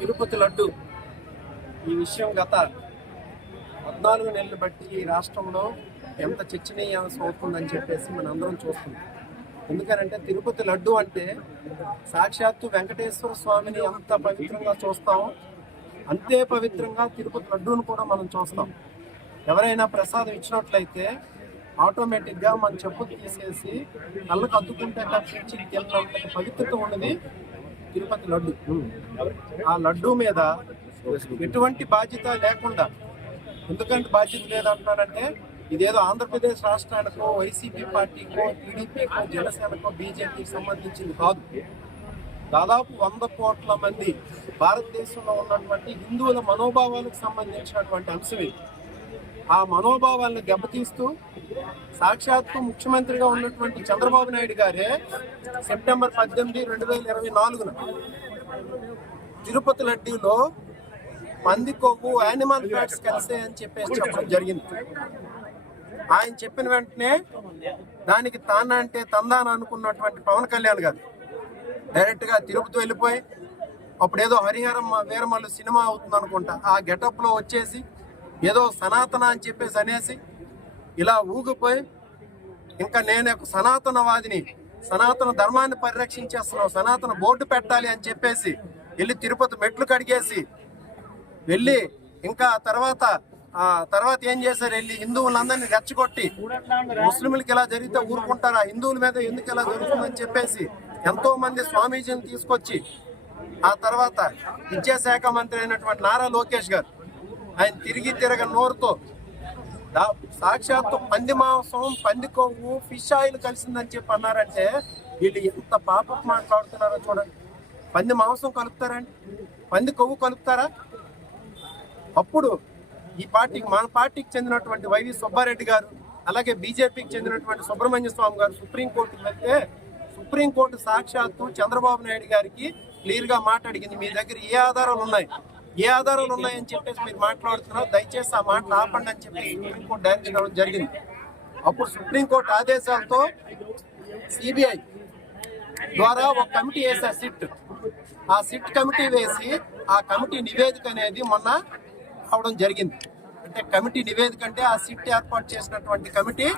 తిరుపతి లడ్డు ఈ విషయం గత 14 నెలలు బట్టి ఈ రాష్ట్రంలో ఎంత చర్చనీయాంశం అవుతుందని చెప్పేసి మనందరం చూస్తున్నాం. ఎందుకనంటే తిరుపతి లడ్డు అంటే సాక్షాత్తు వెంకటేశ్వర స్వామిని ఎంత పవిత్రంగా చూస్తామో అంతే పవిత్రంగా తిరుపతి లడ్డూను కూడా మనం చూస్తాం. ఎవరైనా ప్రసాదం ఇచ్చినట్లయితే ఆటోమేటిక్గా మన చెప్పులు తీసేసి కళ్ళకు అద్దుకుంటే తప్పించి తిన్నంత పవిత్రత ఉన్నది తిరుపతి లడ్డు. ఆ లడ్డు మీద ఎటువంటి బాధ్యత లేకుండా, ఎందుకంటే బాధ్యత లేదంటున్నానంటే ఇదేదో ఆంధ్రప్రదేశ్ రాష్ట్రానికో వైసీపీ పార్టీకో టీడీపీకో జనసేనకో బీజేపీకి సంబంధించింది కాదు. దాదాపు 100 కోట్ల మంది భారతదేశంలో ఉన్నటువంటి హిందువుల మనోభావాలకు సంబంధించినటువంటి అంశం ఇది. ఆ మనోభావాలను దెబ్బతీస్తూ సాక్షాత్తు ముఖ్యమంత్రిగా ఉన్నటువంటి చంద్రబాబు నాయుడు గారే సెప్టెంబర్ 18, 2024 తిరుపతి లడ్డూలో పంది కొవ్వు యానిమల్ ఫ్యాట్స్ కలిసాయి అని చెప్పేసి చెప్పడం జరిగింది. ఆయన చెప్పిన వెంటనే దానికి తాన అంటే తందాన అనుకున్నటువంటి పవన్ కళ్యాణ్ గారు డైరెక్ట్ గా తిరుపతి వెళ్ళిపోయి అప్పుడేదో హరిహరం వీరమల్లు సినిమా అవుతుంది అనుకుంటా ఆ గెటప్ లో వచ్చేసి ఏదో సనాతన అని చెప్పేసి అనేసి ఇలా ఊగిపోయి ఇంకా నేను ఒక సనాతనవాదిని, సనాతన ధర్మాన్ని పరిరక్షించేస్తున్నావు, సనాతన బోర్డు పెట్టాలి అని చెప్పేసి వెళ్ళి తిరుపతి మెట్లు కడిగేసి వెళ్ళి ఇంకా తర్వాత ఏం చేశారు, వెళ్ళి హిందువులందరినీ రెచ్చగొట్టి ముస్లింలకి ఇలా జరిగితే ఊరుకుంటారా, హిందువుల మీద ఎందుకు ఇలా జరుగుతుందని చెప్పేసి ఎంతో మంది స్వామీజీని తీసుకొచ్చి ఆ తర్వాత విద్యాశాఖ మంత్రి అయినటువంటి నారా లోకేష్ గారు ఆయన తిరగ నోరుతో సాక్షాత్తు పంది మాంసం, పంది కొవ్వు, ఫిష్ ఆయిల్ కలిసిందని చెప్పి అన్నారంటే వీళ్ళు ఎంత పాపం మాట్లాడుతున్నారో చూడండి. పంది మాంసం కలుపుతారండి, పంది కొవ్వు కలుపుతారా? అప్పుడు ఈ పార్టీకి, మన పార్టీకి చెందినటువంటి వైవి సుబ్బారెడ్డి గారు అలాగే బీజేపీకి చెందినటువంటి సుబ్రహ్మణ్య స్వామి గారు సుప్రీంకోర్టుకి వెళ్తే సుప్రీంకోర్టు సాక్షాత్తు చంద్రబాబు నాయుడు గారికి క్లియర్ గా మాట్లాడింది, మీ దగ్గర ఏ ఆధారాలు ఉన్నాయని చెప్పేసి మీరు మాట్లాడుతున్నారు, దయచేసి ఆ మాటలు ఆపండి అని చెప్పి సుప్రీంకోర్టు డైరెక్షన్ ఇవ్వడం జరిగింది. అప్పుడు సుప్రీంకోర్టు ఆదేశాలతో సిబిఐ ద్వారా ఒక కమిటీ వేశారు, ఆ సిట్ కమిటీ వేసి ఆ కమిటీ నివేదిక అనేది మొన్న అవడం జరిగింది. అంటే కమిటీ నివేదిక అంటే ఆ సిట్ ఏర్పాటు చేసినటువంటి కమిటీ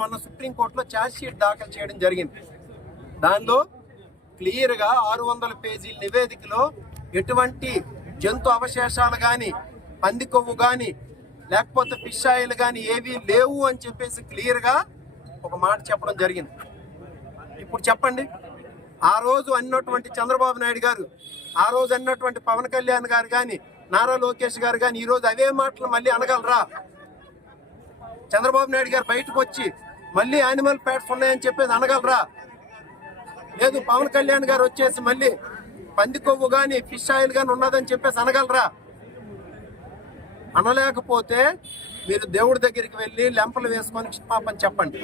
మొన్న సుప్రీంకోర్టులో ఛార్జ్ షీట్ దాఖలు చేయడం జరిగింది. దానిలో క్లియర్ గా 600 పేజీల నివేదికలో ఎటువంటి జంతు అవశేషాలు కానీ, పంది కొవ్వు కానీ, లేకపోతే ఫిష్ ఆయిల్ కానీ ఏవి లేవు అని చెప్పేసి క్లియర్ గా ఒక మాట చెప్పడం జరిగింది. ఇప్పుడు చెప్పండి, ఆ రోజు అన్నటువంటి చంద్రబాబు నాయుడు గారు, ఆ రోజు అన్నటువంటి పవన్ కళ్యాణ్ గారు కానీ, నారా లోకేష్ గారు కానీ ఈ రోజు అవే మాటలు మళ్ళీ అనగలరా? చంద్రబాబు నాయుడు గారు బయటకు వచ్చి మళ్ళీ యానిమల్ ఫ్యాట్స్ ఉన్నాయని చెప్పేసి అనగలరా? లేదు పవన్ కళ్యాణ్ గారు వచ్చేసి మళ్ళీ పంది కొవ్వు కానీ, ఫిష్ ఆయిల్ కానీ ఉన్నదని చెప్పేసి అనగలరా? అనలేకపోతే మీరు దేవుడి దగ్గరికి వెళ్ళి లెంపలు వేసుకొని క్షమాపణ చెప్పండి.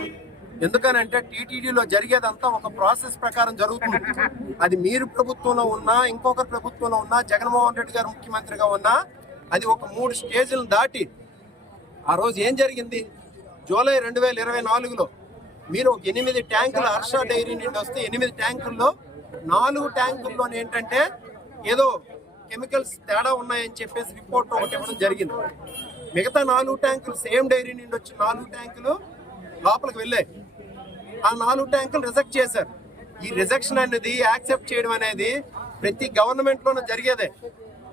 ఎందుకనంటే టీటీడీలో జరిగేదంతా ఒక ప్రాసెస్ ప్రకారం జరుగుతుంది. అది మీరు ప్రభుత్వంలో ఉన్నా, ఇంకొక ప్రభుత్వంలో ఉన్నా, జగన్మోహన్ రెడ్డి గారు ముఖ్యమంత్రిగా ఉన్నా, అది ఒక 3 స్టేజ్లను దాటి ఆ రోజు ఏం జరిగింది, జూలై 2024లో మీరు ఒక 8 ట్యాంకులు హర్ష డైరీ నుండి వస్తే 8 ట్యాంకుల్లో 4 ట్యాంకుల్లోనే ఏంటంటే ఏదో కెమికల్స్ తేడా ఉన్నాయని చెప్పేసి రిపోర్ట్ ఒకటి ఇవ్వడం జరిగింది. మిగతా 4 ట్యాంకులు సేమ్ డైరీ నుండి వచ్చి 4 ట్యాంకులు లోపలికి వెళ్ళాయి. ఆ 4 ట్యాంకులు రిజెక్ట్ చేశారు. ఈ రిజెక్షన్ అనేది, యాక్సెప్ట్ చేయడం అనేది ప్రతి గవర్నమెంట్ లోనే జరిగేదే.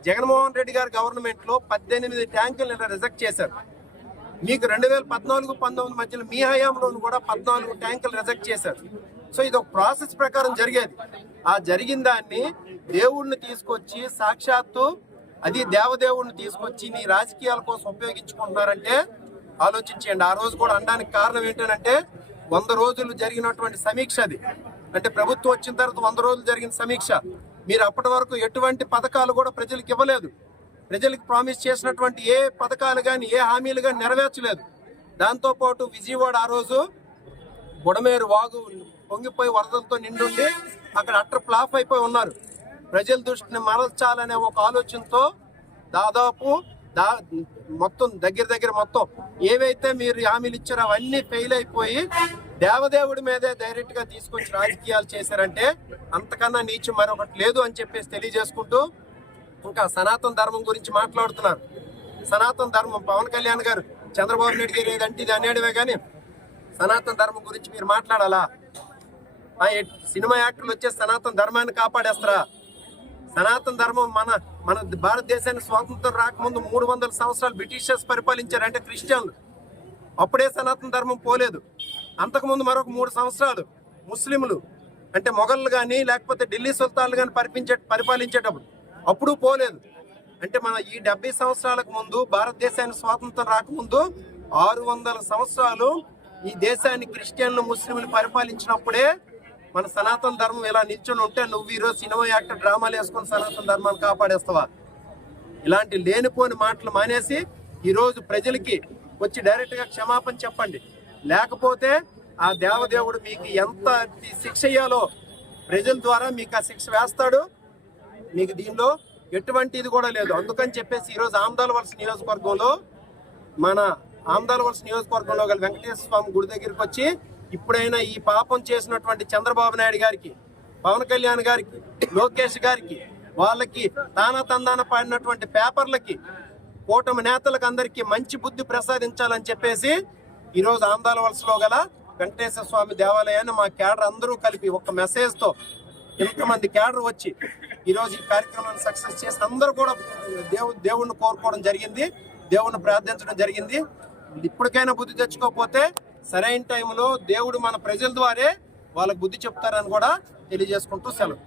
జగన్మోహన్ రెడ్డి గారి గవర్నమెంట్ లో 18 ట్యాంకులు రిజెక్ట్ చేశారు. మీకు 2014-19 మధ్యలో మీ హయాంలోను కూడా 14 ట్యాంకులు రిజెక్ట్ చేశారు. సో ఇది ఒక ప్రాసెస్ ప్రకారం జరిగేది. ఆ జరిగిన దాన్ని దేవుడిని తీసుకొచ్చి సాక్షాత్తు అది దేవదేవుడిని తీసుకొచ్చి నీ రాజకీయాల కోసం ఉపయోగించుకుంటున్నారంటే ఆలోచించండి. ఆ రోజు కూడా అనడానికి కారణం ఏంటంటే 100 రోజులు జరిగినటువంటి సమీక్ష అది. అంటే ప్రభుత్వం వచ్చిన తర్వాత 100 రోజులు జరిగిన సమీక్ష. మీరు అప్పటి వరకు ఎటువంటి పథకాలు కూడా ప్రజలకు ఇవ్వలేదు. ప్రజలకు ప్రామిస్ చేసినటువంటి ఏ పథకాలు కానీ, ఏ హామీలు కానీ నెరవేర్చలేదు. దాంతోపాటు విజయవాడ ఆ రోజు బుడమేరు వాగు పొంగిపోయి వరదలతో నిండుండి అక్కడ అట్టర్ ఫ్లాప్ అయిపోయి ఉన్నారు. ప్రజల దృష్టిని మరల్చాలనే ఒక ఆలోచనతో దాదాపు మొత్తం దగ్గర మొత్తం ఏవైతే మీరు హామీలు ఇచ్చారో అవన్నీ ఫెయిల్ అయిపోయి దేవదేవుడి మీదే డైరెక్ట్ గా తీసుకొచ్చి రాజకీయాలు చేశారంటే అంతకన్నా నీచం మరొకటి లేదు అని చెప్పేసి తెలియజేసుకుంటూ ఇంకా సనాతన ధర్మం గురించి మాట్లాడుతున్నారు. సనాతన ధర్మం పవన్ కళ్యాణ్ గారు, చంద్రబాబు నాయుడు గారు ఏదంటే ఇది అనేటివే కానీ సనాతన ధర్మం గురించి మీరు మాట్లాడాలా? సినిమా యాక్టర్లు వచ్చే సనాతన ధర్మాన్ని కాపాడేస్తారా? సనాతన ధర్మం మన భారతదేశానికి స్వాతంత్రం రాకముందు 300 సంవత్సరాలు బ్రిటిషర్స్ పరిపాలించారు, అంటే క్రిస్టియన్లు. అప్పుడే సనాతన ధర్మం పోలేదు. అంతకుముందు మరొక 3 సంవత్సరాలు ముస్లింలు, అంటే మొఘళ్ళు కానీ లేకపోతే ఢిల్లీ సుల్తాన్లు కానీ పరిపాలించేటప్పుడు అప్పుడు పోలేదు. అంటే మన ఈ 70 సంవత్సరాలకు ముందు భారతదేశానికి స్వాతంత్రం రాకముందు 600 సంవత్సరాలు ఈ దేశాన్ని క్రిస్టియన్లు ముస్లింలు పరిపాలించినప్పుడే మన సనాతన ధర్మం ఇలా నిల్చొని ఉంటే నువ్వు ఈరోజు సినిమా యాక్టర్ డ్రామాలు వేసుకొని సనాతన ధర్మాన్ని కాపాడేస్తావా? ఇలాంటి లేనిపోని మాటలు మానేసి ఈరోజు ప్రజలకి వచ్చి డైరెక్ట్గా క్షమాపణ చెప్పండి. లేకపోతే ఆ దేవదేవుడు మీకు ఎంత శిక్ష ఇయ్యాలో ప్రజల ద్వారా మీకు ఆ శిక్ష వేస్తాడు. మీకు దీనిలో ఎటువంటి ఇది కూడా లేదు. అందుకని చెప్పేసి ఈరోజు ఆమదాలవలస నియోజకవర్గంలో గల వెంకటేశ్వర స్వామి గుడి దగ్గరికి వచ్చి ఇప్పుడైనా ఈ పాపం చేసినటువంటి చంద్రబాబు నాయుడు గారికి, పవన్ కళ్యాణ్ గారికి, లోకేష్ గారికి, వాళ్ళకి తానా పాడినటువంటి పేపర్లకి, కూటమి నేతలకు అందరికీ మంచి బుద్ధి ప్రసాదించాలని చెప్పేసి ఈరోజు ఆమదాలవలసలో గల వెంకటేశ్వర స్వామి దేవాలయాన్ని మా క్యాడర్ అందరూ కలిపి ఒక మెసేజ్తో ఇంతమంది క్యాడర్ వచ్చి ఈరోజు ఈ కార్యక్రమాన్ని సక్సెస్ చేసి అందరూ కూడా దేవుణ్ణి కోరుకోవడం జరిగింది, దేవుణ్ణి ప్రార్థించడం జరిగింది. ఇప్పటికైనా బుద్ధి తెచ్చుకోకపోతే సరైన టైంలో దేవుడు మన ప్రజల ద్వారే వాళ్ళకు బుద్ధి చెప్తారని కూడా తెలియజేసుకుంటూ సెలవు.